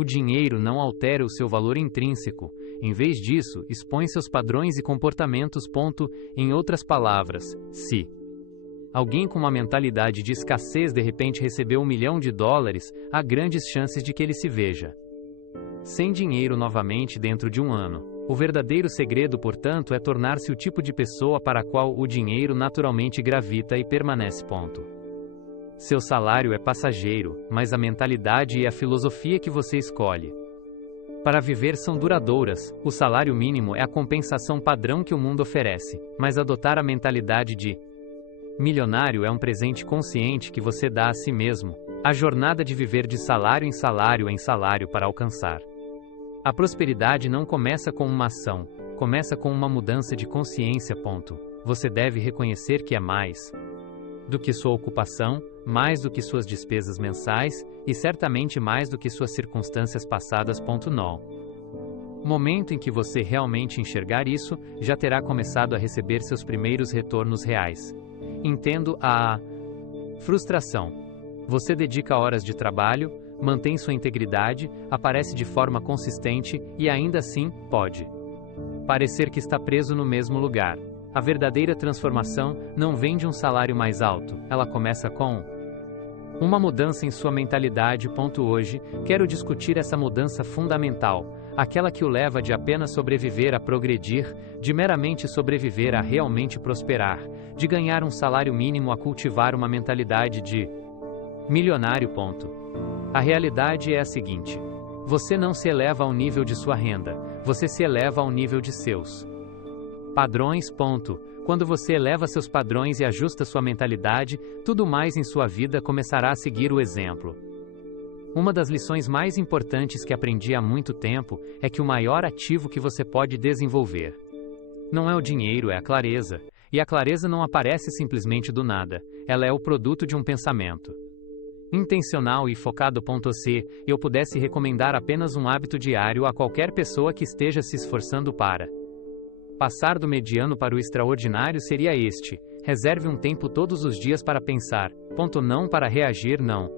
O dinheiro não altera o seu valor intrínseco. Em vez disso, expõe seus padrões e comportamentos. Em outras palavras, se alguém com uma mentalidade de escassez de repente recebeu $1 milhão, há grandes chances de que ele se veja sem dinheiro novamente dentro de um ano. O verdadeiro segredo, portanto, é tornar-se o tipo de pessoa para a qual o dinheiro naturalmente gravita e permanece. Seu salário é passageiro, mas a mentalidade e a filosofia que você escolhe para viver são duradouras. O salário mínimo é a compensação padrão que o mundo oferece, mas adotar a mentalidade de milionário é um presente consciente que você dá a si mesmo. A jornada de viver de salário em salário para alcançar a prosperidade não começa com uma ação, começa com uma mudança de consciência. Você deve reconhecer que é mais do que sua ocupação, mais do que suas despesas mensais, e certamente mais do que suas circunstâncias passadas. No momento em que você realmente enxergar isso, já terá começado a receber seus primeiros retornos reais. Entendo a frustração. Você dedica horas de trabalho, mantém sua integridade, aparece de forma consistente e ainda assim, pode parecer que está preso no mesmo lugar. A verdadeira transformação não vem de um salário mais alto, ela começa com uma mudança em sua mentalidade. Hoje, quero discutir essa mudança fundamental, aquela que o leva de apenas sobreviver a progredir, de meramente sobreviver a realmente prosperar, de ganhar um salário mínimo a cultivar uma mentalidade de milionário. A realidade é a seguinte: você não se eleva ao nível de sua renda, você se eleva ao nível de seus padrões. Quando você eleva seus padrões e ajusta sua mentalidade, tudo mais em sua vida começará a seguir o exemplo. Uma das lições mais importantes que aprendi há muito tempo é que o maior ativo que você pode desenvolver não é o dinheiro, é a clareza. E a clareza não aparece simplesmente do nada, ela é o produto de um pensamento intencional e focado. Se eu pudesse recomendar apenas um hábito diário a qualquer pessoa que esteja se esforçando para passar do mediano para o extraordinário, seria este: reserve um tempo todos os dias para pensar. Não para reagir, não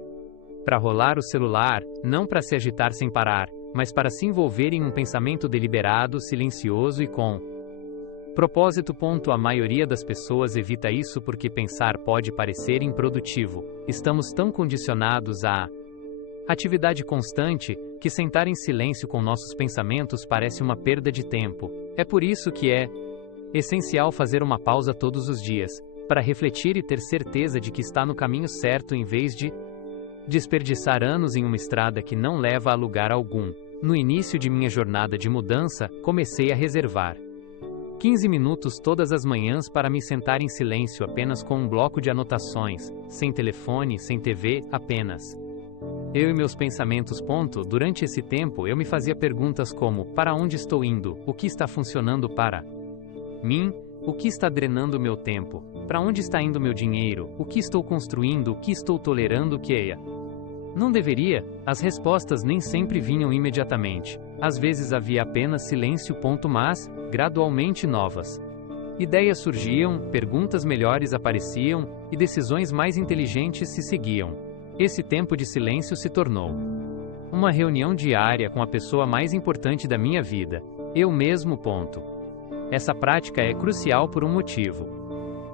para rolar o celular, não para se agitar sem parar, mas para se envolver em um pensamento deliberado, silencioso e com propósito. A maioria das pessoas evita isso porque pensar pode parecer improdutivo. Estamos tão condicionados à atividade constante que sentar em silêncio com nossos pensamentos parece uma perda de tempo. É por isso que é essencial fazer uma pausa todos os dias, para refletir e ter certeza de que está no caminho certo em vez de desperdiçar anos em uma estrada que não leva a lugar algum. No início de minha jornada de mudança, comecei a reservar 15 minutos todas as manhãs para me sentar em silêncio apenas com um bloco de anotações, sem telefone, sem TV, apenas eu e meus pensamentos. Durante esse tempo eu me fazia perguntas como: para onde estou indo? O que está funcionando para mim? O que está drenando meu tempo? Para onde está indo meu dinheiro? O que estou construindo? O que estou tolerando que não deveria? As respostas nem sempre vinham imediatamente. Às vezes havia apenas silêncio. Mas, gradualmente novas ideias surgiam, perguntas melhores apareciam, e decisões mais inteligentes se seguiam. Esse tempo de silêncio se tornou uma reunião diária com a pessoa mais importante da minha vida, eu mesmo. Essa prática é crucial por um motivo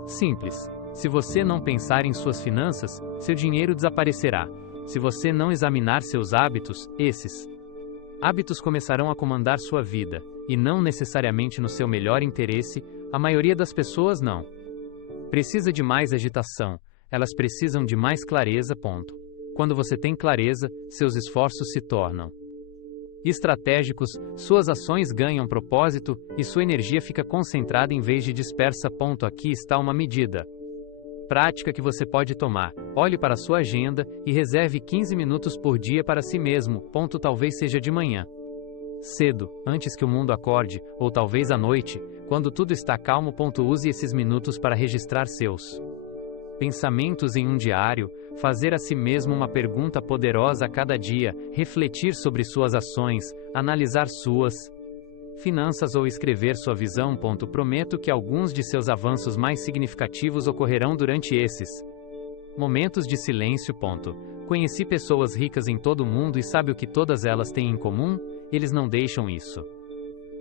simples. Se você não pensar em suas finanças, seu dinheiro desaparecerá. Se você não examinar seus hábitos, esses hábitos começarão a comandar sua vida, e não necessariamente no seu melhor interesse. A maioria das pessoas não precisa de mais agitação, elas precisam de mais clareza. Quando você tem clareza, seus esforços se tornam estratégicos, suas ações ganham propósito, e sua energia fica concentrada em vez de dispersa. Aqui está uma medida prática que você pode tomar. Olhe para sua agenda e reserve 15 minutos por dia para si mesmo. Talvez seja de manhã cedo, antes que o mundo acorde, ou talvez à noite, quando tudo está calmo. Use esses minutos para registrar seus pensamentos em um diário, fazer a si mesmo uma pergunta poderosa a cada dia, refletir sobre suas ações, analisar suas finanças ou escrever sua visão. Prometo que alguns de seus avanços mais significativos ocorrerão durante esses Momentos de silêncio. Conheci pessoas ricas em todo o mundo e sabe o que todas elas têm em comum? Eles não deixam isso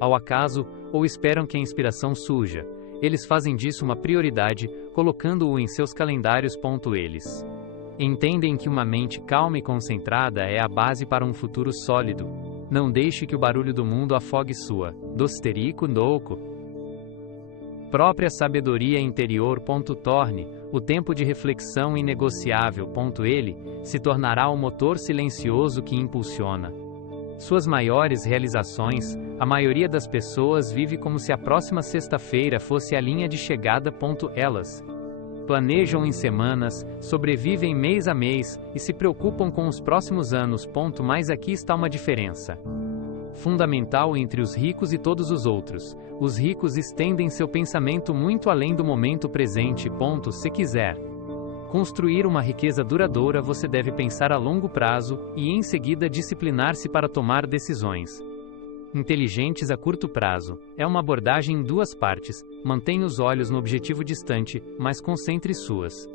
ao acaso, ou esperam que a inspiração surja. Eles fazem disso uma prioridade, colocando-o em seus calendários. Eles entendem que uma mente calma e concentrada é a base para um futuro sólido. Não deixe que o barulho do mundo afogue sua própria sabedoria interior. Torne o tempo de reflexão inegociável. Ele se tornará o motor silencioso que impulsiona suas maiores realizações. A maioria das pessoas vive como se a próxima sexta-feira fosse a linha de chegada. Elas planejam em semanas, sobrevivem mês a mês e se preocupam com os próximos anos. Mas aqui está uma diferença fundamental entre os ricos e todos os outros. Os ricos estendem seu pensamento muito além do momento presente. Se quiser construir uma riqueza duradoura, você deve pensar a longo prazo e, em seguida, disciplinar-se para tomar decisões inteligentes a curto prazo. É uma abordagem em duas partes. Mantenha os olhos no objetivo distante, mas concentre suas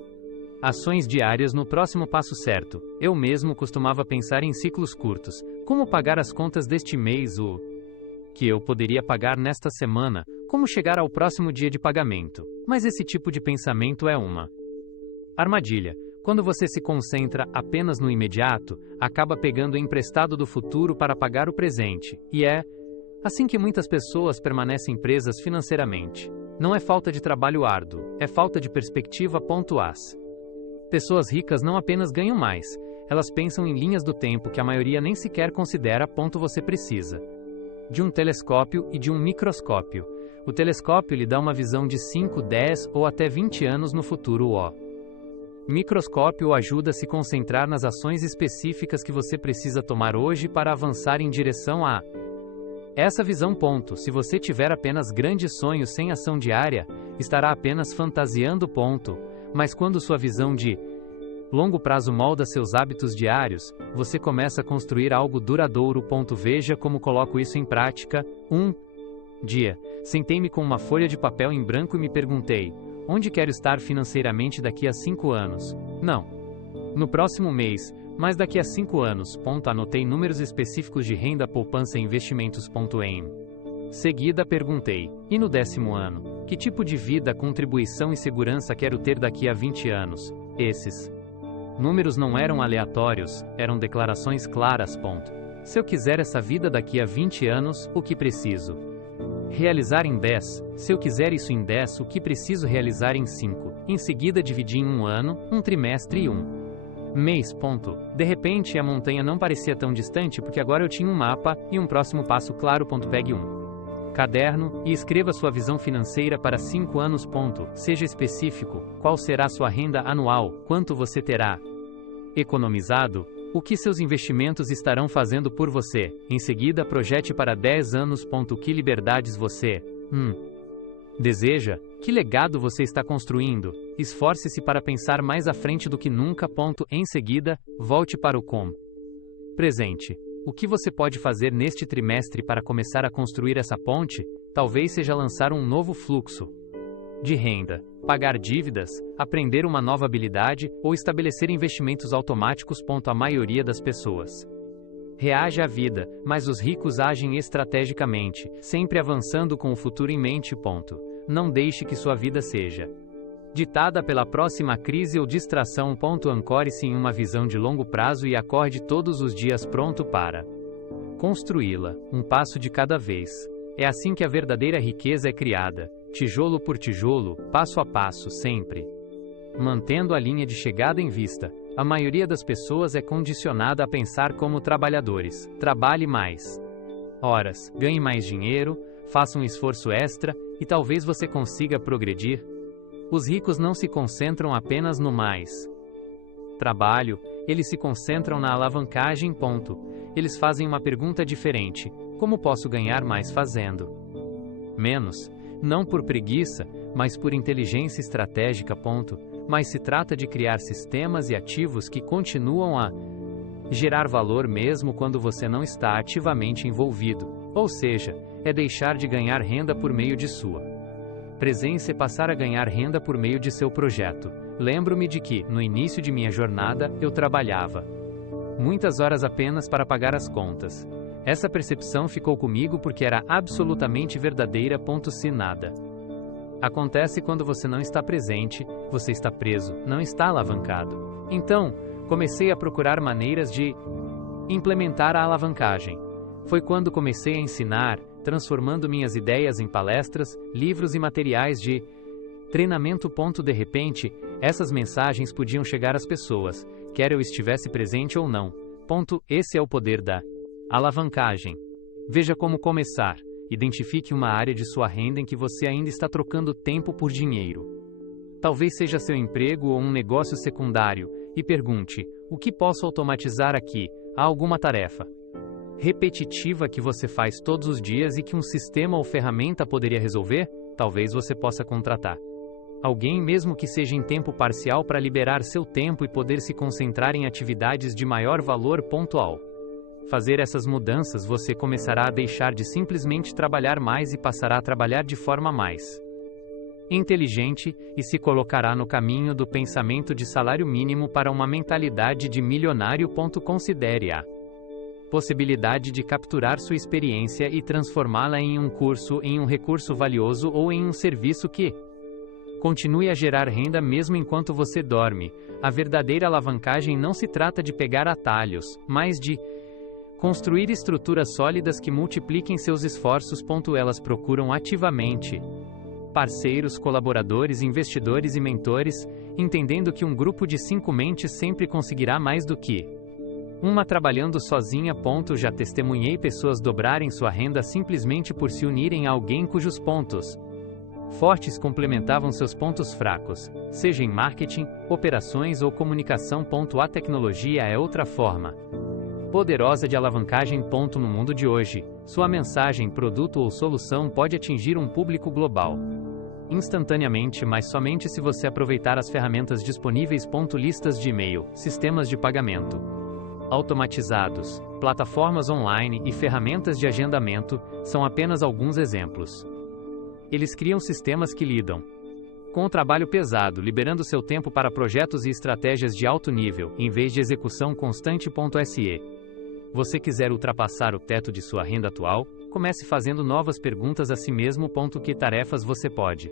ações diárias no próximo passo certo. Eu mesmo costumava pensar em ciclos curtos. Como pagar as contas deste mês? O que eu poderia pagar nesta semana? Como chegar ao próximo dia de pagamento? Mas esse tipo de pensamento é uma armadilha. Quando você se concentra apenas no imediato, acaba pegando emprestado do futuro para pagar o presente. E é assim que muitas pessoas permanecem presas financeiramente. Não é falta de trabalho árduo, é falta de perspectiva. As pessoas ricas não apenas ganham mais, elas pensam em linhas do tempo que a maioria nem sequer considera. Você precisa de um telescópio e de um microscópio. O telescópio lhe dá uma visão de 5, 10 ou até 20 anos no futuro. O microscópio o ajuda a se concentrar nas ações específicas que você precisa tomar hoje para avançar em direção a essa visão. Se você tiver apenas grandes sonhos sem ação diária, estará apenas fantasiando. Mas quando sua visão de longo prazo molda seus hábitos diários, você começa a construir algo duradouro. Veja como coloco isso em prática. Um dia, sentei-me com uma folha de papel em branco e me perguntei: onde quero estar financeiramente daqui a 5 anos? Não no próximo mês, mas daqui a 5 anos. Anotei números específicos de renda, poupança e investimentos. Em seguida perguntei: e no 10º ano? Que tipo de vida, contribuição e segurança quero ter daqui a 20 anos? Esses números não eram aleatórios, eram declarações claras. Se eu quiser essa vida daqui a 20 anos, o que preciso realizar em 10? Se eu quiser isso em 10, o que preciso realizar em 5? Em seguida dividi em um ano, um trimestre e um mês. De repente a montanha não parecia tão distante porque agora eu tinha um mapa e um próximo passo claro. Pegue um caderno e escreva sua visão financeira para 5 anos. Seja específico. Qual será sua renda anual? Quanto você terá economizado? O que seus investimentos estarão fazendo por você? Em seguida, projete para 10 anos. Que liberdades você deseja? Que legado você está construindo? Esforce-se para pensar mais à frente do que nunca. Em seguida, volte para o presente. O que você pode fazer neste trimestre para começar a construir essa ponte? Talvez seja lançar um novo fluxo de renda, pagar dívidas, aprender uma nova habilidade ou estabelecer investimentos automáticos. A maioria das pessoas reage à vida, mas os ricos agem estrategicamente, sempre avançando com o futuro em mente. Não deixe que sua vida seja ditada pela próxima crise ou distração. Ancore-se em uma visão de longo prazo e acorde todos os dias pronto para construí-la, um passo de cada vez. É assim que a verdadeira riqueza é criada, tijolo por tijolo, passo a passo, sempre mantendo a linha de chegada em vista. A maioria das pessoas é condicionada a pensar como trabalhadores. Trabalhe mais horas, ganhe mais dinheiro, faça um esforço extra e talvez você consiga progredir. Os ricos não se concentram apenas no mais trabalho, eles se concentram na alavancagem. Eles fazem uma pergunta diferente: como posso ganhar mais fazendo menos? Não por preguiça, mas por inteligência estratégica. Mas se trata de criar sistemas e ativos que continuam a gerar valor mesmo quando você não está ativamente envolvido. Ou seja, é deixar de ganhar renda por meio de sua presença e passar a ganhar renda por meio de seu projeto. lembro-me de que, no início de minha jornada, eu trabalhava muitas horas apenas para pagar as contas. Essa percepção ficou comigo porque era absolutamente verdadeira. Se nada acontece quando você não está presente, você está preso, não está alavancado. Então, comecei a procurar maneiras de implementar a alavancagem. Foi quando comecei a ensinar, transformando minhas ideias em palestras, livros e materiais de treinamento. De repente, essas mensagens podiam chegar às pessoas, quer eu estivesse presente ou não. Esse é o poder da alavancagem. Veja como começar. Identifique uma área de sua renda em que você ainda está trocando tempo por dinheiro. Talvez seja seu emprego ou um negócio secundário, e pergunte: o que posso automatizar aqui? Há alguma tarefa repetitiva que você faz todos os dias e que um sistema ou ferramenta poderia resolver? Talvez você possa contratar alguém, mesmo que seja em tempo parcial, para liberar seu tempo e poder se concentrar em atividades de maior valor. Ao fazer essas mudanças, você começará a deixar de simplesmente trabalhar mais e passará a trabalhar de forma mais inteligente e se colocará no caminho do pensamento de salário mínimo para uma mentalidade de milionário. Considere a possibilidade de capturar sua experiência e transformá-la em um curso, em um recurso valioso ou em um serviço que continue a gerar renda mesmo enquanto você dorme. A verdadeira alavancagem não se trata de pegar atalhos, mas de construir estruturas sólidas que multipliquem seus esforços. Elas procuram ativamente parceiros, colaboradores, investidores e mentores, entendendo que um grupo de 5 mentes sempre conseguirá mais do que uma trabalhando sozinha. Já testemunhei pessoas dobrarem sua renda simplesmente por se unirem a alguém cujos pontos fortes complementavam seus pontos fracos, seja em marketing, operações ou comunicação. A tecnologia é outra forma poderosa de alavancagem. No mundo de hoje, sua mensagem, produto ou solução pode atingir um público global instantaneamente, mas somente se você aproveitar as ferramentas disponíveis. Listas de e-mail, sistemas de pagamento automatizados, plataformas online e ferramentas de agendamento são apenas alguns exemplos. Eles criam sistemas que lidam com o trabalho pesado, liberando seu tempo para projetos e estratégias de alto nível, em vez de execução constante. Se você quiser ultrapassar o teto de sua renda atual, comece fazendo novas perguntas a si mesmo. Que tarefas você pode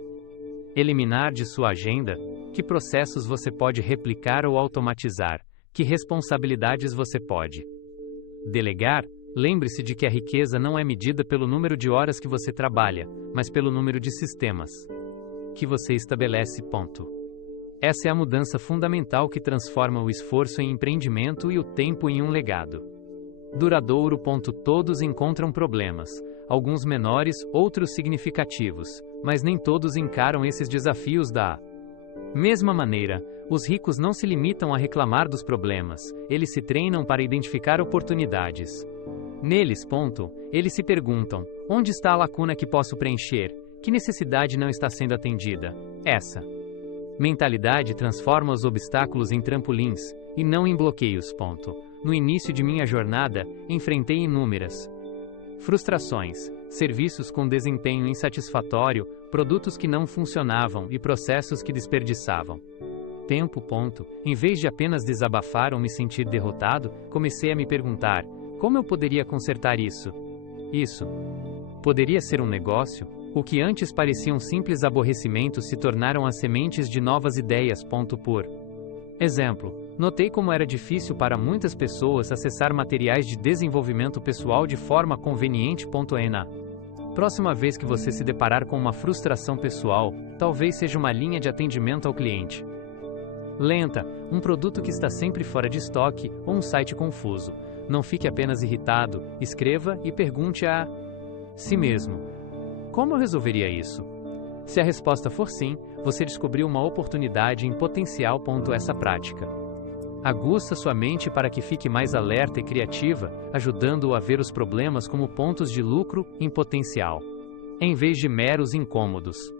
eliminar de sua agenda? Que processos você pode replicar ou automatizar? Que responsabilidades você pode delegar? Lembre-se de que a riqueza não é medida pelo número de horas que você trabalha, mas pelo número de sistemas que você estabelece. Essa é a mudança fundamental que transforma o esforço em empreendimento e o tempo em um legado duradouro. Todos encontram problemas, alguns menores, outros significativos, mas nem todos encaram esses desafios da mesma maneira. Os ricos não se limitam a reclamar dos problemas, eles se treinam para identificar oportunidades neles. Eles se perguntam: onde está a lacuna que posso preencher? Que necessidade não está sendo atendida? Essa mentalidade transforma os obstáculos em trampolins, e não em bloqueios. No início de minha jornada, enfrentei inúmeras frustrações, serviços com desempenho insatisfatório, produtos que não funcionavam e processos que desperdiçavam tempo. Em vez de apenas desabafar ou me sentir derrotado, comecei a me perguntar: como eu poderia consertar isso? Isso poderia ser um negócio? O que antes pareciam simples aborrecimentos se tornaram as sementes de novas ideias. Por exemplo, notei como era difícil para muitas pessoas acessar materiais de desenvolvimento pessoal de forma conveniente. Na próxima vez que você se deparar com uma frustração pessoal, talvez seja uma linha de atendimento ao cliente lenta, um produto que está sempre fora de estoque ou um site confuso. Não fique apenas irritado, escreva e pergunte a si mesmo: como eu resolveria isso? Se a resposta for sim, você descobriu uma oportunidade em potencial. Essa prática aguça sua mente para que fique mais alerta e criativa, ajudando-o a ver os problemas como pontos de lucro em potencial, em vez de meros incômodos.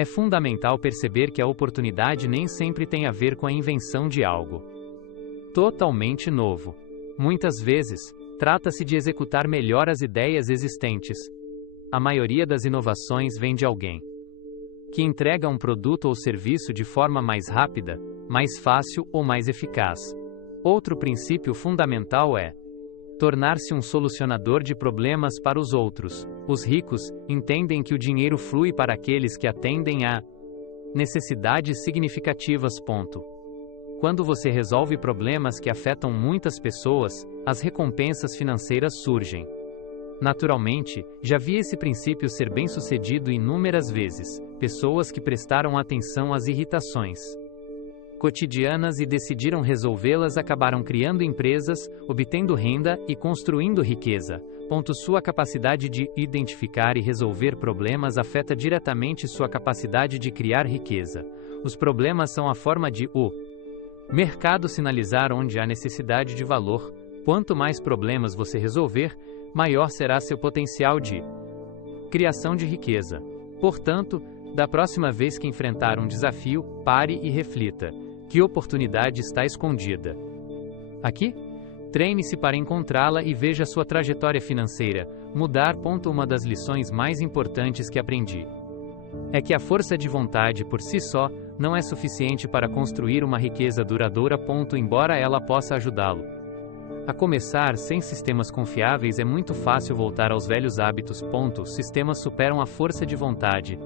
É fundamental perceber que a oportunidade nem sempre tem a ver com a invenção de algo totalmente novo. Muitas vezes, trata-se de executar melhor as ideias existentes. A maioria das inovações vem de alguém que entrega um produto ou serviço de forma mais rápida, mais fácil ou mais eficaz. Outro princípio fundamental é tornar-se um solucionador de problemas para os outros. Os ricos entendem que o dinheiro flui para aqueles que atendem a necessidades significativas. Quando você resolve problemas que afetam muitas pessoas, as recompensas financeiras surgem. Naturalmente, já vi esse princípio ser bem-sucedido inúmeras vezes. Pessoas que prestaram atenção às irritações cotidianas e decidiram resolvê-las acabaram criando empresas, obtendo renda e construindo riqueza. Sua capacidade de identificar e resolver problemas afeta diretamente sua capacidade de criar riqueza. Os problemas são a forma de o mercado sinalizar onde há necessidade de valor. Quanto mais problemas você resolver, maior será seu potencial de criação de riqueza. Portanto, da próxima vez que enfrentar um desafio, pare e reflita: que oportunidade está escondida aqui? Treine-se para encontrá-la e veja sua trajetória financeira mudar. Uma das lições mais importantes que aprendi é que a força de vontade por si só não é suficiente para construir uma riqueza duradoura. Embora ela possa ajudá-lo a começar sem sistemas confiáveis, é muito fácil voltar aos velhos hábitos. Sistemas superam a força de vontade,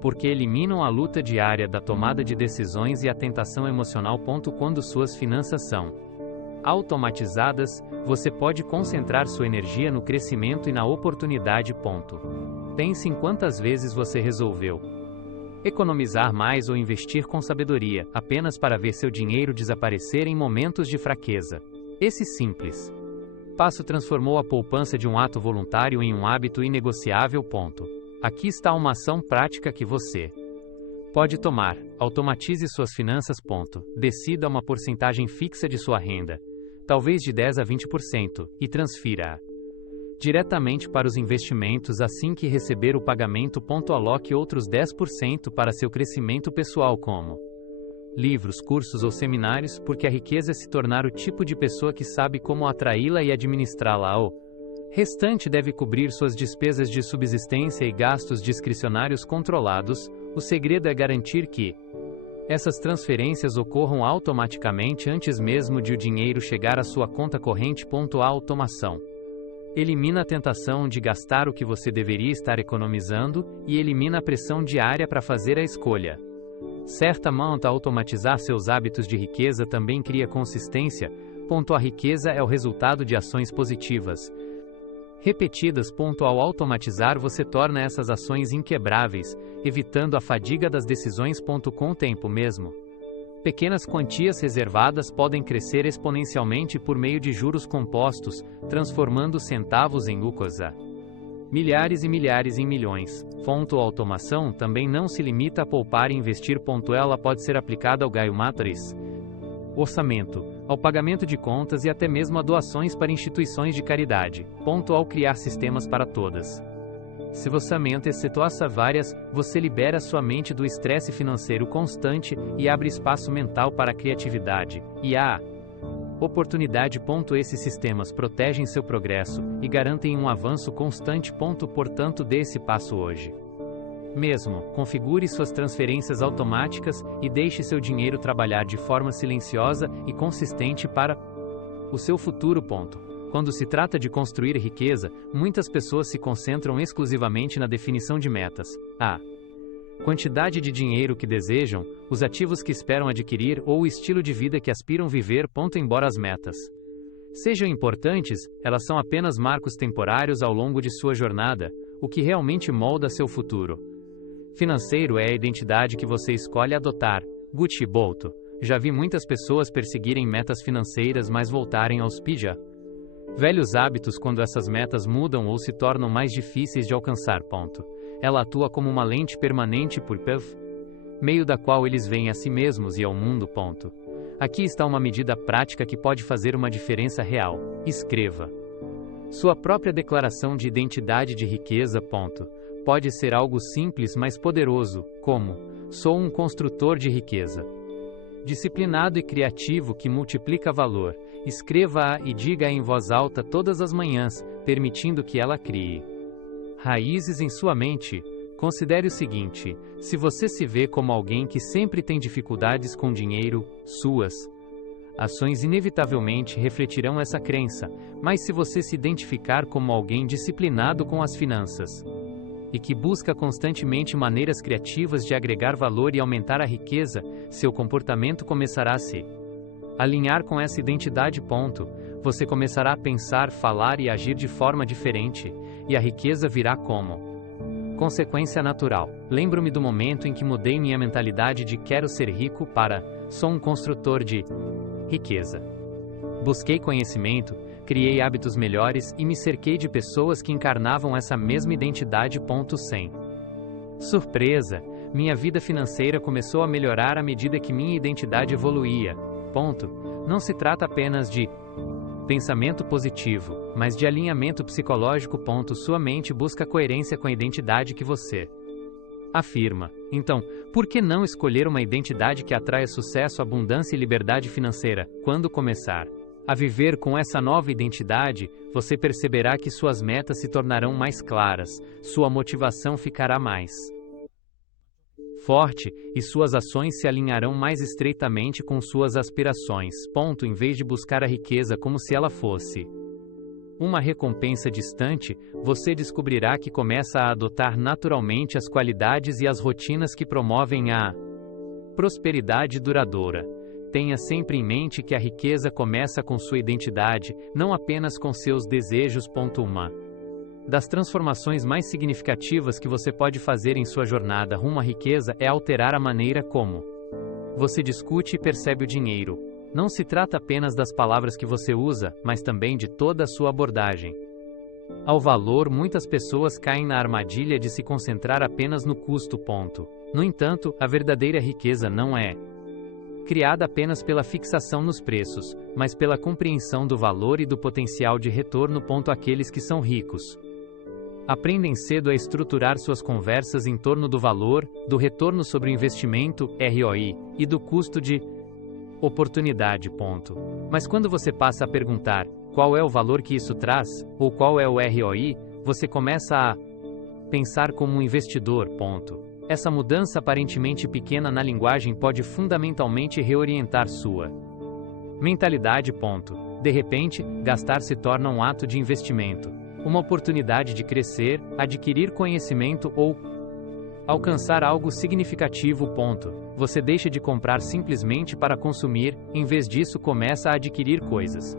porque eliminam a luta diária da tomada de decisões e a tentação emocional. Quando suas finanças são automatizadas, você pode concentrar sua energia no crescimento e na oportunidade. Pense em quantas vezes você resolveu economizar mais ou investir com sabedoria, apenas para ver seu dinheiro desaparecer em momentos de fraqueza. Esse simples passo transformou a poupança de um ato voluntário em um hábito inegociável. Aqui está uma ação prática que você pode tomar. Automatize suas finanças. Decida uma porcentagem fixa de sua renda, talvez de 10 a 20%, e transfira-a diretamente para os investimentos assim que receber o pagamento. Aloque outros 10% para seu crescimento pessoal, como livros, cursos ou seminários, porque a riqueza é se tornar o tipo de pessoa que sabe como atraí-la e administrá-la. O restante deve cobrir suas despesas de subsistência e gastos discricionários controlados. O segredo é garantir que essas transferências ocorram automaticamente antes mesmo de o dinheiro chegar à sua conta corrente. A automação elimina a tentação de gastar o que você deveria estar economizando e elimina a pressão diária para fazer a escolha certa. Automatizar seus hábitos de riqueza também cria consistência. A riqueza é o resultado de ações positivas repetidas. Ao automatizar, você torna essas ações inquebráveis, evitando a fadiga das decisões. Com o tempo mesmo, pequenas quantias reservadas podem crescer exponencialmente por meio de juros compostos, transformando centavos em lucros a milhares e milhares em milhões. A automação também não se limita a poupar e investir. Ela pode ser aplicada ao ganho matriz, orçamento, ao pagamento de contas e até mesmo a doações para instituições de caridade. Ao criar sistemas para todas se você aumenta excetuar várias, você libera sua mente do estresse financeiro constante e abre espaço mental para a criatividade e a oportunidade. Esses sistemas protegem seu progresso e garantem um avanço constante. Portanto, dê esse passo hoje mesmo. Configure suas transferências automáticas e deixe seu dinheiro trabalhar de forma silenciosa e consistente para o seu futuro. Quando se trata de construir riqueza, muitas pessoas se concentram exclusivamente na definição de metas, a quantidade de dinheiro que desejam, os ativos que esperam adquirir ou o estilo de vida que aspiram viver. Embora as metas sejam importantes, elas são apenas marcos temporários ao longo de sua jornada. O que realmente molda seu futuro financeiro é a identidade que você escolhe adotar. Gucci Bolto. Já vi muitas pessoas perseguirem metas financeiras mas voltarem aos velhos hábitos quando essas metas mudam ou se tornam mais difíceis de alcançar. Ela atua como uma lente permanente por meio da qual eles veem a si mesmos e ao mundo. Aqui está uma medida prática que pode fazer uma diferença real. Escreva sua própria declaração de identidade de riqueza. Pode ser algo simples mas poderoso, como: sou um construtor de riqueza, disciplinado e criativo que multiplica valor. Escreva-a e diga-a em voz alta todas as manhãs, permitindo que ela crie raízes em sua mente. Considere o seguinte: se você se vê como alguém que sempre tem dificuldades com dinheiro, suas ações inevitavelmente refletirão essa crença, mas se você se identificar como alguém disciplinado com as finanças e que busca constantemente maneiras criativas de agregar valor e aumentar a riqueza, seu comportamento começará a se alinhar com essa identidade. Você começará a pensar, falar e agir de forma diferente, e a riqueza virá como consequência natural. Lembro-me do momento em que mudei minha mentalidade de quero ser rico para sou um construtor de riqueza. Busquei conhecimento, criei hábitos melhores e me cerquei de pessoas que encarnavam essa mesma identidade. Sem surpresa, minha vida financeira começou a melhorar à medida que minha identidade evoluía. Não se trata apenas de pensamento positivo, mas de alinhamento psicológico. Sua mente busca coerência com a identidade que você afirma. Então, por que não escolher uma identidade que atraia sucesso, abundância e liberdade financeira? Quando começar a viver com essa nova identidade, você perceberá que suas metas se tornarão mais claras, sua motivação ficará mais forte, e suas ações se alinharão mais estreitamente com suas aspirações. Em vez de buscar a riqueza como se ela fosse uma recompensa distante, você descobrirá que começa a adotar naturalmente as qualidades e as rotinas que promovem a prosperidade duradoura. Tenha sempre em mente que a riqueza começa com sua identidade, não apenas com seus desejos. Uma das transformações mais significativas que você pode fazer em sua jornada rumo à riqueza é alterar a maneira como você discute e percebe o dinheiro. Não se trata apenas das palavras que você usa, mas também de toda a sua abordagem ao valor. Muitas pessoas caem na armadilha de se concentrar apenas no custo. No entanto, a verdadeira riqueza não é criada apenas pela fixação nos preços, mas pela compreensão do valor e do potencial de retorno. Aqueles que são ricos aprendem cedo a estruturar suas conversas em torno do valor, do retorno sobre o investimento, ROI, e do custo de oportunidade. Mas quando você passa a perguntar qual é o valor que isso traz, ou qual é o ROI, você começa a pensar como um investidor. Essa mudança aparentemente pequena na linguagem pode fundamentalmente reorientar sua mentalidade. De repente, gastar se torna um ato de investimento, uma oportunidade de crescer, adquirir conhecimento ou alcançar algo significativo. Você deixa de comprar simplesmente para consumir, em vez disso começa a adquirir coisas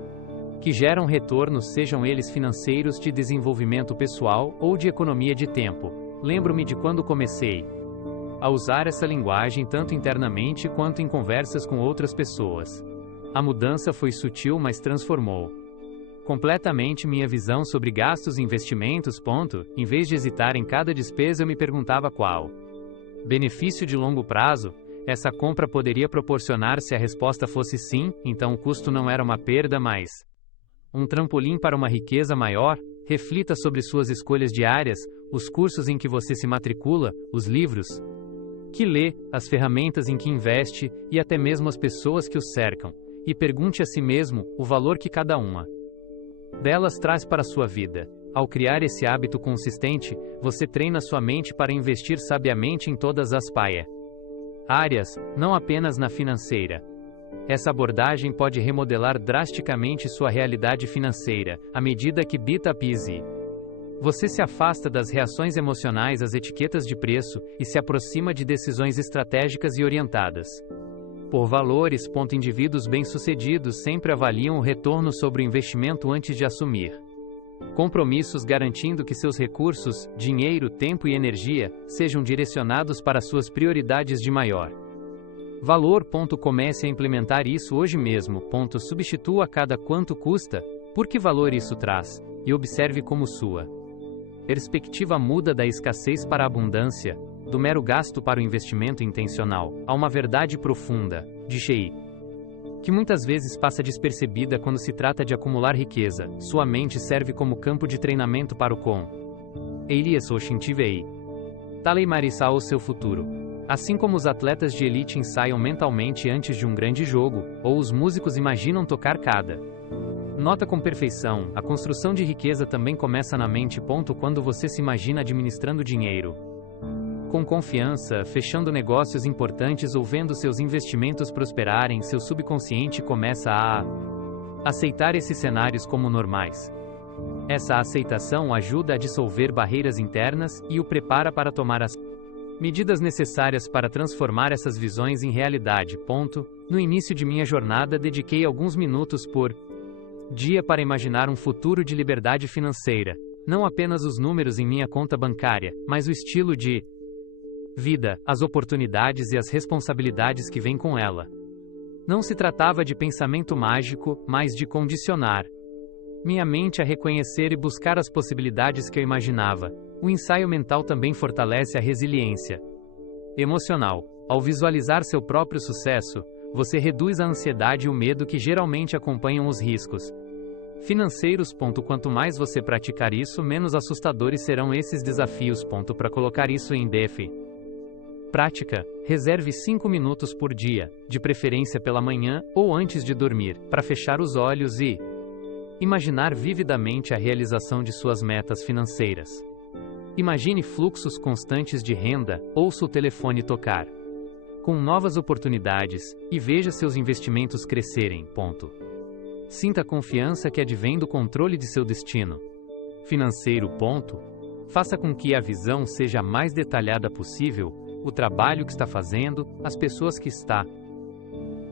que geram retornos, sejam eles financeiros, de desenvolvimento pessoal ou de economia de tempo. Lembro-me de quando comecei a usar essa linguagem tanto internamente quanto em conversas com outras pessoas. A mudança foi sutil, mas transformou completamente minha visão sobre gastos e investimentos. Em vez de hesitar em cada despesa, eu me perguntava qual benefício de longo prazo essa compra poderia proporcionar. Se a resposta fosse sim, então o custo não era uma perda, mas um trampolim para uma riqueza maior. Reflita sobre suas escolhas diárias, os cursos em que você se matricula, os livros que lê, as ferramentas em que investe e até mesmo as pessoas que o cercam. E pergunte a si mesmo o valor que cada uma delas traz para a sua vida. Ao criar esse hábito consistente, você treina sua mente para investir sabiamente em todas as áreas, não apenas na financeira. Essa abordagem pode remodelar drasticamente sua realidade financeira, à medida que você se afasta das reações emocionais às etiquetas de preço e se aproxima de decisões estratégicas e orientadas por valores. Indivíduos bem-sucedidos sempre avaliam o retorno sobre o investimento antes de assumir compromissos, garantindo que seus recursos, dinheiro, tempo e energia, sejam direcionados para suas prioridades de maior valor. Comece a implementar isso hoje mesmo. Substitua cada quanto custa, por que valor isso traz, e observe como sua perspectiva muda da escassez para a abundância, do mero gasto para o investimento intencional, a uma verdade profunda, de Shei, que muitas vezes passa despercebida quando se trata de acumular riqueza. Sua mente serve como campo de treinamento para o Elias Oshintivei. Talei Marissa o seu futuro. Assim como os atletas de elite ensaiam mentalmente antes de um grande jogo, ou os músicos imaginam tocar cada nota com perfeição, a construção de riqueza também começa na mente. Quando você se imagina administrando dinheiro, Com confiança, fechando negócios importantes ou vendo seus investimentos prosperarem, seu subconsciente começa a aceitar esses cenários como normais. Essa aceitação ajuda a dissolver barreiras internas e o prepara para tomar as medidas necessárias para transformar essas visões em realidade. No início de minha jornada, dediquei alguns minutos por dia para imaginar um futuro de liberdade financeira. Não apenas os números em minha conta bancária, mas o estilo de vida, as oportunidades e as responsabilidades que vêm com ela. Não se tratava de pensamento mágico, mas de condicionar minha mente a reconhecer e buscar as possibilidades que eu imaginava. O ensaio mental também fortalece a resiliência emocional. Ao visualizar seu próprio sucesso, você reduz a ansiedade e o medo que geralmente acompanham os riscos financeiros. Quanto mais você praticar isso, menos assustadores serão esses desafios. Para colocar isso em prática, reserve 5 minutos por dia, de preferência pela manhã ou antes de dormir, para fechar os olhos e imaginar vividamente a realização de suas metas financeiras. Imagine fluxos constantes de renda, ouça o telefone tocar com novas oportunidades e veja seus investimentos crescerem. Sinta a confiança que advém do controle de seu destino financeiro. Faça com que a visão seja a mais detalhada possível, o trabalho que está fazendo, as pessoas que está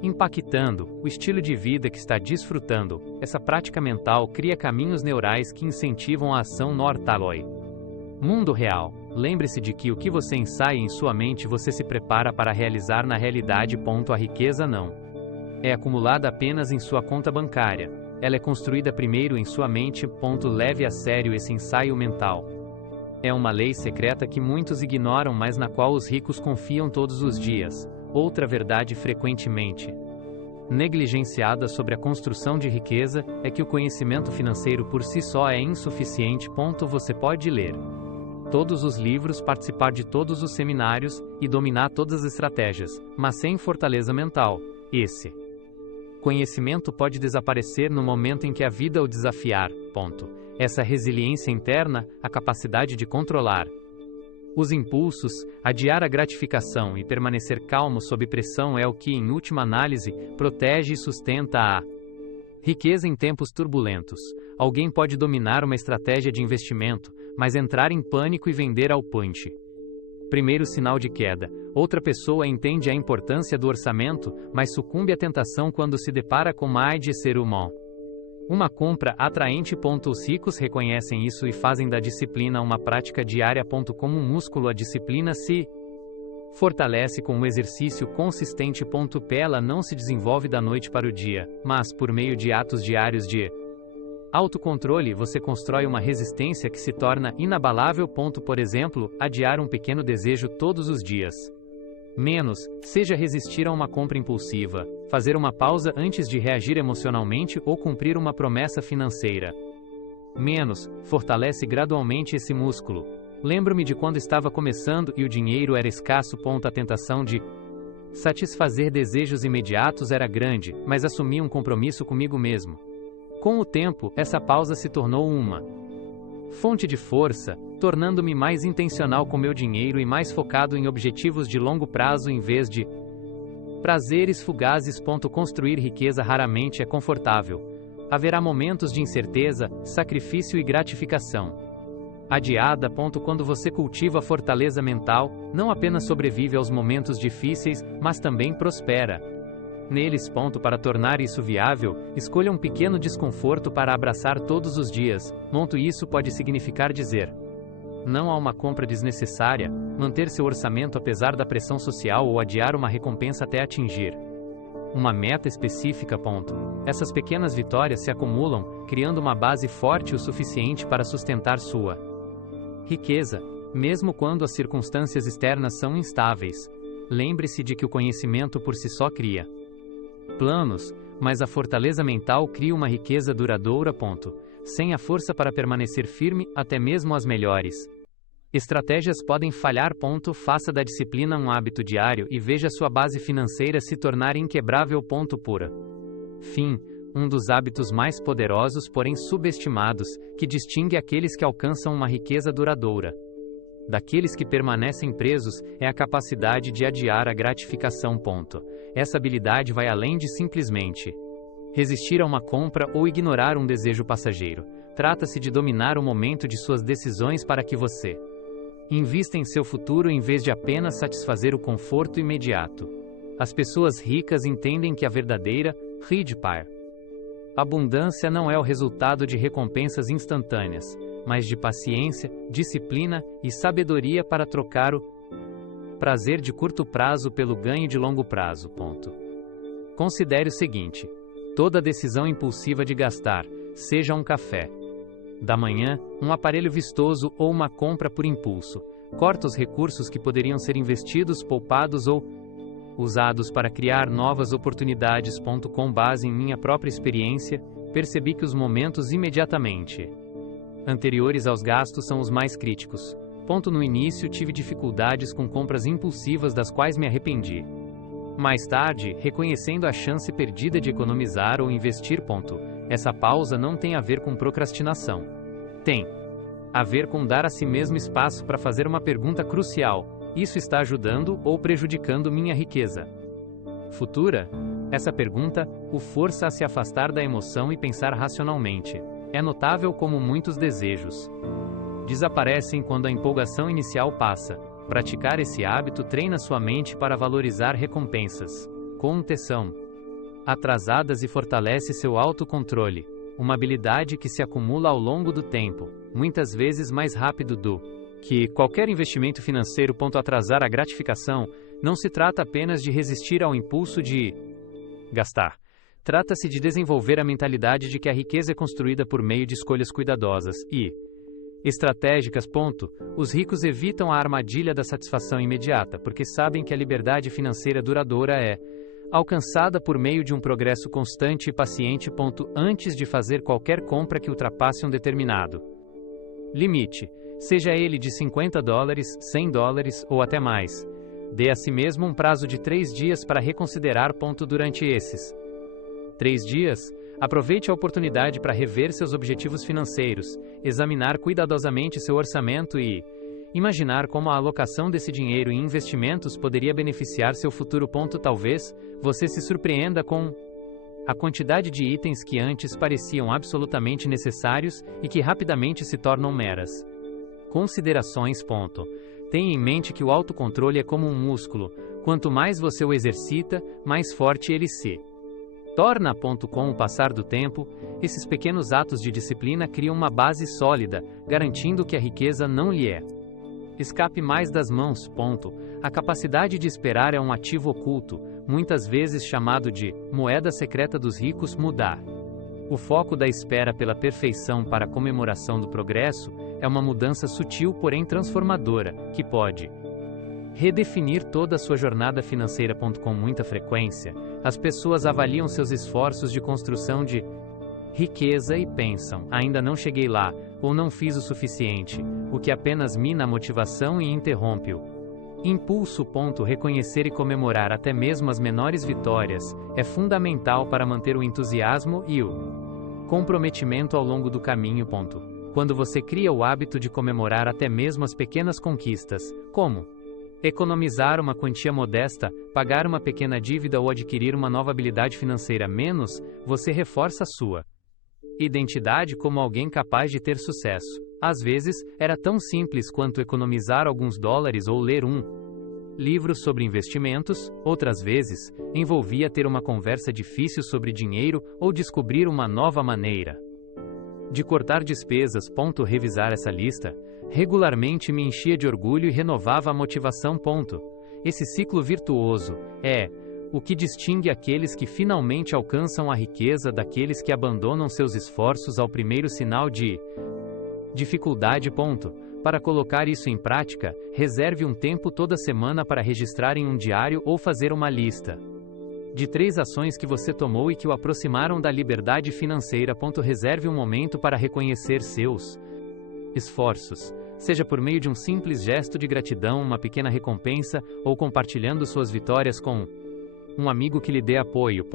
impactando, o estilo de vida que está desfrutando. Essa prática mental cria caminhos neurais que incentivam a ação nortaloi. Mundo real. Lembre-se de que o que você ensaia em sua mente você se prepara para realizar na realidade. A riqueza não é acumulada apenas em sua conta bancária. Ela é construída primeiro em sua mente. Leve a sério esse ensaio mental. É uma lei secreta que muitos ignoram, mas na qual os ricos confiam todos os dias. Outra verdade frequentemente negligenciada sobre a construção de riqueza é que o conhecimento financeiro por si só é insuficiente. Você pode ler todos os livros, participar de todos os seminários e dominar todas as estratégias, mas sem fortaleza mental, esse conhecimento pode desaparecer no momento em que a vida o desafiar. Essa resiliência interna, a capacidade de controlar os impulsos, adiar a gratificação e permanecer calmo sob pressão é o que, em última análise, protege e sustenta a riqueza em tempos turbulentos. Alguém pode dominar uma estratégia de investimento, mas entrar em pânico e vender ao punch. Primeiro sinal de queda. Outra pessoa entende a importância do orçamento, mas sucumbe à tentação quando se depara com mais de ser humano. Uma compra atraente. Os ricos reconhecem isso e fazem da disciplina uma prática diária. Como um músculo, a disciplina se fortalece com um exercício consistente. Ela não se desenvolve da noite para o dia, mas por meio de atos diários de autocontrole você constrói uma resistência que se torna inabalável. Por exemplo, adiar um pequeno desejo todos os dias. Menos, seja resistir a uma compra impulsiva, fazer uma pausa antes de reagir emocionalmente ou cumprir uma promessa financeira. Menos, fortalece gradualmente esse músculo. Lembro-me de quando estava começando e o dinheiro era escasso. A tentação de satisfazer desejos imediatos era grande, mas assumi um compromisso comigo mesmo. Com o tempo, essa pausa se tornou uma fonte de força, tornando-me mais intencional com meu dinheiro e mais focado em objetivos de longo prazo em vez de prazeres fugazes. Construir riqueza raramente é confortável. Haverá momentos de incerteza, sacrifício e gratificação adiada. Quando você cultiva a fortaleza mental, não apenas sobrevive aos momentos difíceis, mas também prospera neles. Para tornar isso viável, escolha um pequeno desconforto para abraçar todos os dias. Isso pode significar dizer não a uma compra desnecessária, manter seu orçamento apesar da pressão social ou adiar uma recompensa até atingir uma meta específica. Essas pequenas vitórias se acumulam, criando uma base forte o suficiente para sustentar sua riqueza, mesmo quando as circunstâncias externas são instáveis. Lembre-se de que o conhecimento por si só cria planos, mas a fortaleza mental cria uma riqueza duradoura. Sem a força para permanecer firme, até mesmo as melhores estratégias podem falhar. Faça da disciplina um hábito diário e veja sua base financeira se tornar inquebrável. Fim. Um dos hábitos mais poderosos, porém subestimados, que distingue aqueles que alcançam uma riqueza duradoura daqueles que permanecem presos é a capacidade de adiar a gratificação. Essa habilidade vai além de simplesmente resistir a uma compra ou ignorar um desejo passageiro. Trata-se de dominar o momento de suas decisões para que você invista em seu futuro em vez de apenas satisfazer o conforto imediato. As pessoas ricas entendem que a verdadeira abundância não é o resultado de recompensas instantâneas, mas de paciência, disciplina e sabedoria para trocar o prazer de curto prazo pelo ganho de longo prazo. Considere o seguinte: toda decisão impulsiva de gastar, seja um café da manhã, um aparelho vistoso ou uma compra por impulso, corta os recursos que poderiam ser investidos, poupados ou usados para criar novas oportunidades. Com base em minha própria experiência, percebi que os momentos imediatamente anteriores aos gastos são os mais críticos. No início tive dificuldades com compras impulsivas das quais me arrependi. Mais tarde, reconhecendo a chance perdida de economizar ou investir. Essa pausa não tem a ver com procrastinação. Tem a ver com dar a si mesmo espaço para fazer uma pergunta crucial: isso está ajudando ou prejudicando minha riqueza futura? Essa pergunta o força a se afastar da emoção e pensar racionalmente. É notável como muitos desejos desaparecem quando a empolgação inicial passa. Praticar esse hábito treina sua mente para valorizar recompensas com tesão atrasadas e fortalece seu autocontrole, uma habilidade que se acumula ao longo do tempo, muitas vezes mais rápido do que qualquer investimento financeiro. Atrasar a gratificação não se trata apenas de resistir ao impulso de gastar. Trata-se de desenvolver a mentalidade de que a riqueza é construída por meio de escolhas cuidadosas e estratégicas. Os ricos evitam a armadilha da satisfação imediata porque sabem que a liberdade financeira duradoura é alcançada por meio de um progresso constante e paciente. Antes de fazer qualquer compra que ultrapasse um determinado limite, seja ele de $50, $100 ou até mais, dê a si mesmo um prazo de 3 dias para reconsiderar. Durante esses 3 dias, aproveite a oportunidade para rever seus objetivos financeiros, examinar cuidadosamente seu orçamento e imaginar como a alocação desse dinheiro em investimentos poderia beneficiar seu futuro. Talvez você se surpreenda com a quantidade de itens que antes pareciam absolutamente necessários e que rapidamente se tornam meras considerações. Tenha em mente que o autocontrole é como um músculo. Quanto mais você o exercita, mais forte ele se torna. Com o passar do tempo, esses pequenos atos de disciplina criam uma base sólida, garantindo que a riqueza não lhe escape mais das mãos. A capacidade de esperar é um ativo oculto, muitas vezes chamado de moeda secreta dos ricos. Mudar o foco da espera pela perfeição para a comemoração do progresso é uma mudança sutil, porém transformadora, que pode redefinir toda a sua jornada financeira. Com muita frequência, as pessoas avaliam seus esforços de construção de riqueza e pensam: ainda não cheguei lá, ou não fiz o suficiente, o que apenas mina a motivação e interrompe o impulso. Reconhecer e comemorar até mesmo as menores vitórias é fundamental para manter o entusiasmo e o comprometimento ao longo do caminho. Quando você cria o hábito de comemorar até mesmo as pequenas conquistas, como economizar uma quantia modesta, pagar uma pequena dívida ou adquirir uma nova habilidade financeira, você reforça a sua identidade como alguém capaz de ter sucesso. Às vezes, era tão simples quanto economizar alguns dólares ou ler um livro sobre investimentos. Outras vezes, envolvia ter uma conversa difícil sobre dinheiro ou descobrir uma nova maneira de cortar despesas. Revisar essa lista regularmente me enchia de orgulho e renovava a motivação. Esse ciclo virtuoso é o que distingue aqueles que finalmente alcançam a riqueza daqueles que abandonam seus esforços ao primeiro sinal de dificuldade. Para colocar isso em prática, reserve um tempo toda semana para registrar em um diário ou fazer uma lista de 3 ações que você tomou e que o aproximaram da liberdade financeira. Reserve um momento para reconhecer seus esforços, seja por meio de um simples gesto de gratidão, uma pequena recompensa, ou compartilhando suas vitórias com um amigo que lhe dê apoio.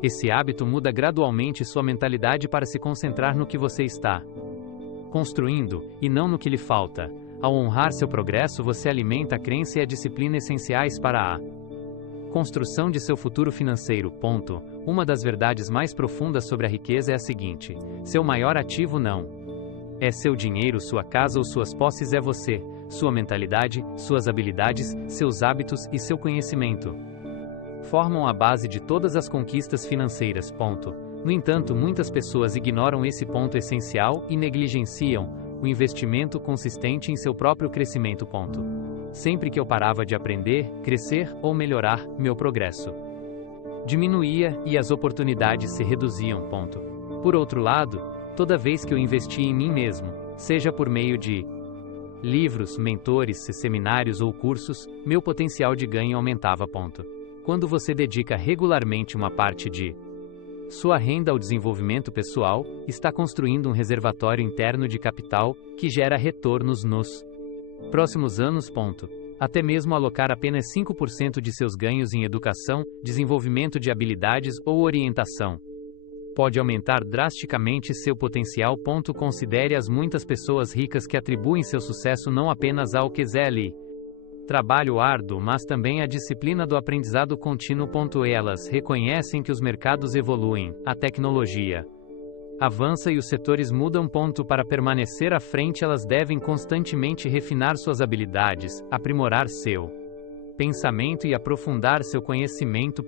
Esse hábito muda gradualmente sua mentalidade para se concentrar no que você está construindo, e não no que lhe falta. Ao honrar seu progresso, você alimenta a crença e a disciplina essenciais para a construção de seu futuro financeiro. Uma das verdades mais profundas sobre a riqueza é a seguinte: seu maior ativo não é seu dinheiro, sua casa ou suas posses, é você, sua mentalidade, suas habilidades, seus hábitos e seu conhecimento. Formam a base de todas as conquistas financeiras. No entanto, muitas pessoas ignoram esse ponto essencial e negligenciam o investimento consistente em seu próprio crescimento. Sempre que eu parava de aprender, crescer ou melhorar, meu progresso diminuía e as oportunidades se reduziam. Por outro lado, toda vez que eu investia em mim mesmo, seja por meio de livros, mentores, seminários ou cursos, meu potencial de ganho aumentava. Quando você dedica regularmente uma parte de sua renda ao desenvolvimento pessoal, está construindo um reservatório interno de capital que gera retornos nos próximos anos. Até mesmo alocar apenas 5% de seus ganhos em educação, desenvolvimento de habilidades ou orientação pode aumentar drasticamente seu potencial. Considere as muitas pessoas ricas que atribuem seu sucesso não apenas ao trabalho árduo, mas também à disciplina do aprendizado contínuo. Elas reconhecem que os mercados evoluem, a tecnologia avança e os setores mudam. Para permanecer à frente, elas devem constantemente refinar suas habilidades, aprimorar seu pensamento e aprofundar seu conhecimento.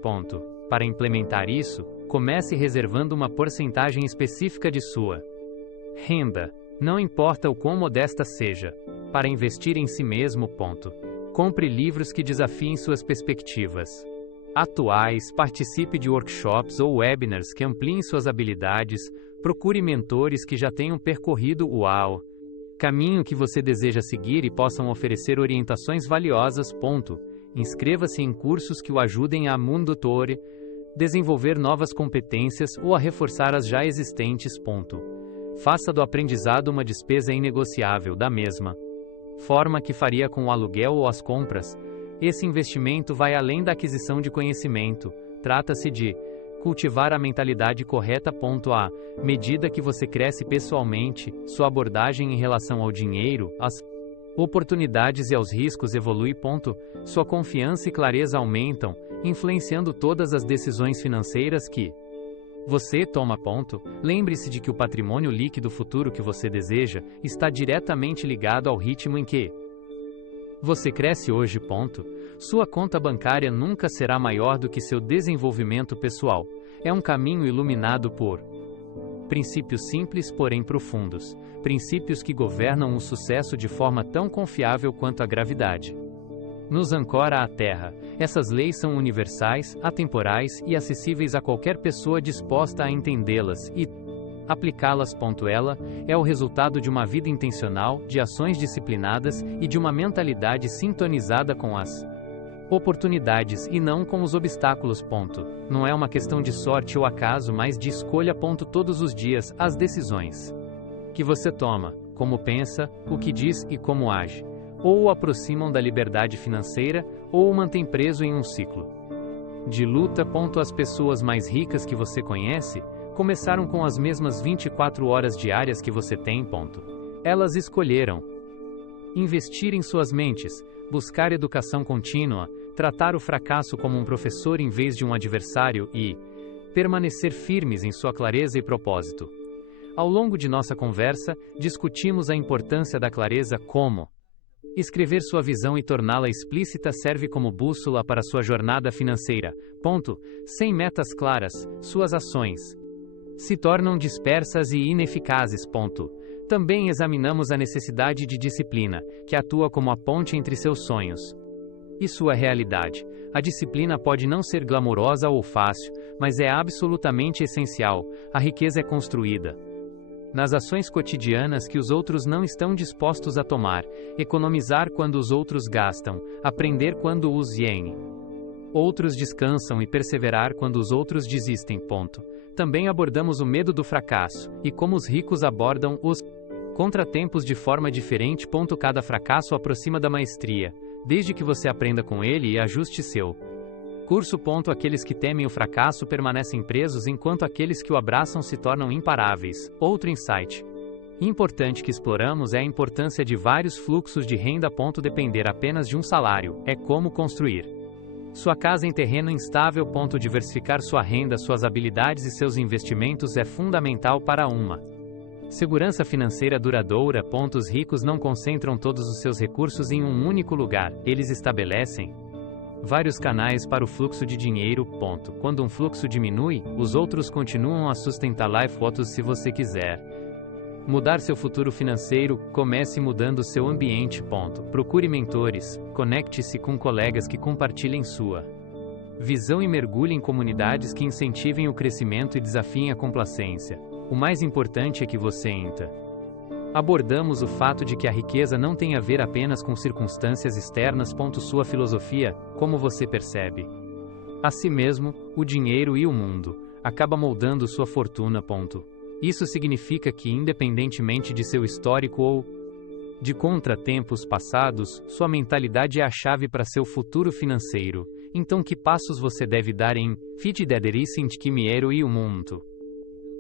Para implementar isso, comece reservando uma porcentagem específica de sua renda, não importa o quão modesta seja, para investir em si mesmo. Compre livros que desafiem suas perspectivas atuais, participe de workshops ou webinars que ampliem suas habilidades, procure mentores que já tenham percorrido o caminho que você deseja seguir e possam oferecer orientações valiosas. Inscreva-se em cursos que o ajudem a desenvolver novas competências ou a reforçar as já existentes. Faça do aprendizado uma despesa inegociável. Da mesma forma que faria com o aluguel ou as compras, esse investimento vai além da aquisição de conhecimento. Trata-se de cultivar a mentalidade correta. À medida que você cresce pessoalmente, sua abordagem em relação ao dinheiro, às oportunidades e aos riscos evolui. Sua confiança e clareza aumentam, influenciando todas as decisões financeiras que você toma. Lembre-se de que o patrimônio líquido futuro que você deseja está diretamente ligado ao ritmo em que você cresce hoje. Sua conta bancária nunca será maior do que seu desenvolvimento pessoal. É um caminho iluminado por princípios simples, porém profundos. Princípios que governam o sucesso de forma tão confiável quanto a gravidade nos ancora à Terra. Essas leis são universais, atemporais e acessíveis a qualquer pessoa disposta a entendê-las e aplicá-las. Ela é o resultado de uma vida intencional, de ações disciplinadas e de uma mentalidade sintonizada com as oportunidades e não com os obstáculos. Não é uma questão de sorte ou acaso, mas de escolha. Todos os dias, as decisões que você toma, como pensa, o que diz e como age, ou o aproximam da liberdade financeira, ou o mantém preso em um ciclo de luta. As pessoas mais ricas que você conhece começaram com as mesmas 24 horas diárias que você tem. Elas escolheram investir em suas mentes, buscar educação contínua, tratar o fracasso como um professor em vez de um adversário e permanecer firmes em sua clareza e propósito. Ao longo de nossa conversa, discutimos a importância da clareza. Como escrever sua visão e torná-la explícita serve como bússola para sua jornada financeira. Sem metas claras, suas ações se tornam dispersas e ineficazes. Também examinamos a necessidade de disciplina, que atua como a ponte entre seus sonhos e sua realidade. A disciplina pode não ser glamourosa ou fácil, mas é absolutamente essencial. A riqueza é construída nas ações cotidianas que os outros não estão dispostos a tomar, economizar quando os outros gastam, aprender quando os outros descansam e perseverar quando os outros desistem. Também abordamos o medo do fracasso, e como os ricos abordam os contratempos de forma diferente. Cada fracasso aproxima da maestria, desde que você aprenda com ele e ajuste seu curso. Aqueles que temem o fracasso permanecem presos enquanto aqueles que o abraçam se tornam imparáveis. Outro insight Importante que exploramos é a importância de vários fluxos de renda. Depender apenas de um salário é como construir sua casa em terreno instável. Diversificar sua renda, suas habilidades e seus investimentos é fundamental para uma segurança financeira duradoura. Os ricos não concentram todos os seus recursos em um único lugar, eles estabelecem vários canais para o fluxo de dinheiro. Quando um fluxo diminui, os outros continuam a sustentar. Se você quiser mudar seu futuro financeiro, comece mudando seu ambiente. Procure mentores, conecte-se com colegas que compartilhem sua visão e mergulhe em comunidades que incentivem o crescimento e desafiem a complacência. O mais importante é que você entra. Abordamos o fato de que a riqueza não tem a ver apenas com circunstâncias externas. Sua filosofia, como você percebe a si mesmo, o dinheiro e o mundo, acaba moldando sua fortuna. Isso significa que, independentemente de seu histórico ou de contratempos passados, sua mentalidade é a chave para seu futuro financeiro. Então, que passos você deve dar em Fit Dedericint Quimiero e o mundo?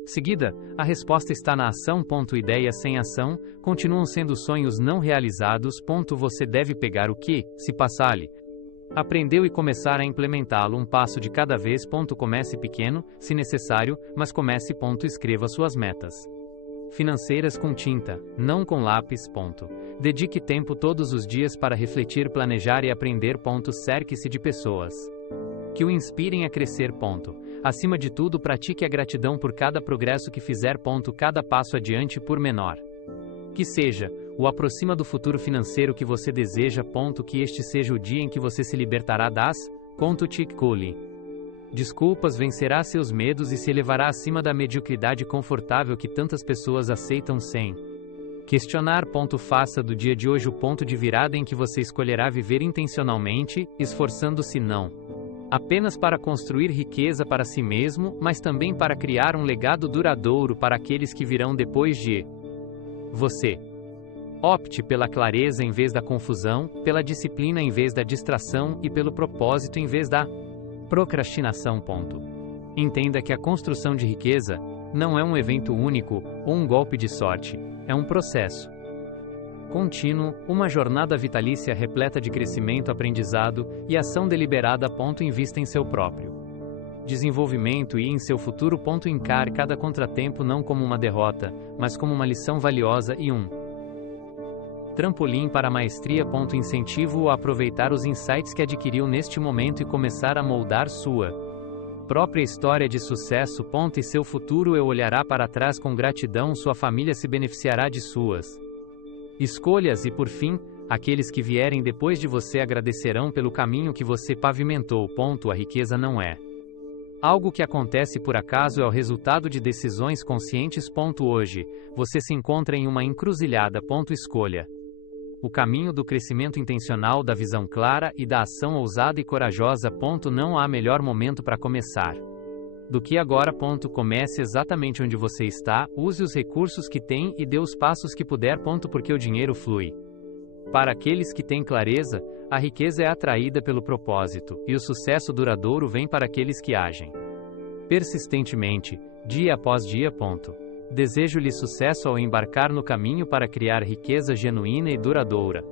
Seguida, a resposta está na ação. Ideias sem ação continuam sendo sonhos não realizados. Você deve pegar o que, se passar-lhe, aprendeu e começar a implementá-lo um passo de cada vez. Comece pequeno, se necessário, mas comece. Escreva suas metas financeiras com tinta, não com lápis. Dedique tempo todos os dias para refletir, planejar e aprender. Cerque-se de pessoas que o inspirem a crescer. Acima de tudo, pratique a gratidão por cada progresso que fizer. Cada passo adiante, por menor que seja, o aproxima do futuro financeiro que você deseja. Que este seja o dia em que você se libertará das desculpas, vencerá seus medos e se elevará acima da mediocridade confortável que tantas pessoas aceitam sem questionar. Faça do dia de hoje o ponto de virada em que você escolherá viver intencionalmente, esforçando-se não apenas para construir riqueza para si mesmo, mas também para criar um legado duradouro para aqueles que virão depois de você. Opte pela clareza em vez da confusão, pela disciplina em vez da distração e pelo propósito em vez da procrastinação. Entenda que a construção de riqueza não é um evento único ou um golpe de sorte, é um processo contínuo, uma jornada vitalícia repleta de crescimento, aprendizado e ação deliberada. Invista em seu próprio desenvolvimento e em seu futuro. Encare cada contratempo não como uma derrota, mas como uma lição valiosa e um trampolim para a maestria. Incentivo-o a aproveitar os insights que adquiriu neste momento e começar a moldar sua própria história de sucesso. E seu futuro olhará para trás com gratidão, sua família se beneficiará de suas escolhas e, por fim, aqueles que vierem depois de você agradecerão pelo caminho que você pavimentou. A riqueza não é algo que acontece por acaso, é o resultado de decisões conscientes. Hoje, você se encontra em uma encruzilhada. Escolha o caminho do crescimento intencional, da visão clara e da ação ousada e corajosa. Não há melhor momento para começar do que agora. Comece exatamente onde você está, use os recursos que tem e dê os passos que puder. Porque o dinheiro flui para aqueles que têm clareza, a riqueza é atraída pelo propósito, e o sucesso duradouro vem para aqueles que agem persistentemente, dia após dia. Desejo-lhe sucesso ao embarcar no caminho para criar riqueza genuína e duradoura.